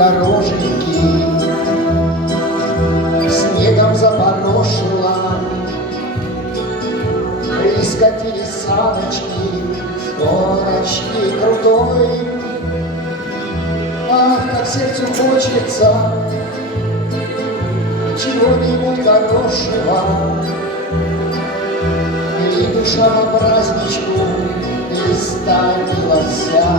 дорожники снегом запорошила, и скатились саночки с горочки крутой. Ах, как сердцу хочется чего-нибудь хорошего, и душа по праздничку истомилась вся.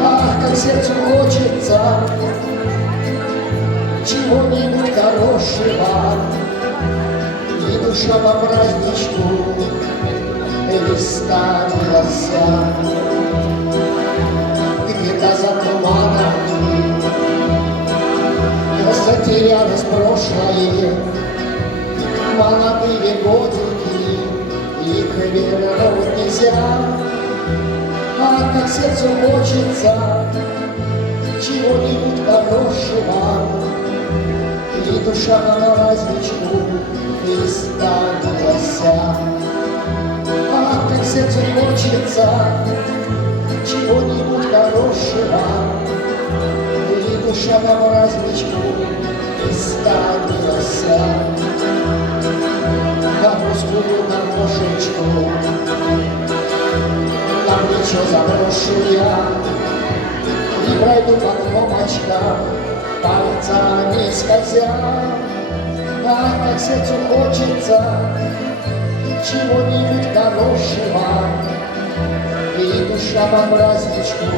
Ах, как сердцу хочется чего-нибудь хорошего, и душа по праздничку истомилась вся. Где-то за туманами затерялось прошлое, молодые годики, их вернуть нельзя. А как сердцу хочется чего-нибудь хорошего, и душа на праздничку истомилась. А как сердцу хочется чего-нибудь хорошего, и душа на праздничку истомилась. На русскую дорожечку на плечо заброшу я и пройду по кнопочкам, пальцами скользя. Ах, как сердцу хочется чего-нибудь хорошего, и душа по праздничку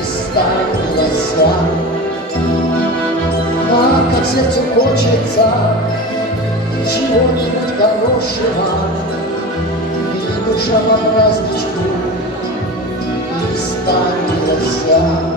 истомилась. Ах, как сердцу хочется чего-нибудь хорошего, и душа по праздничку истомилась.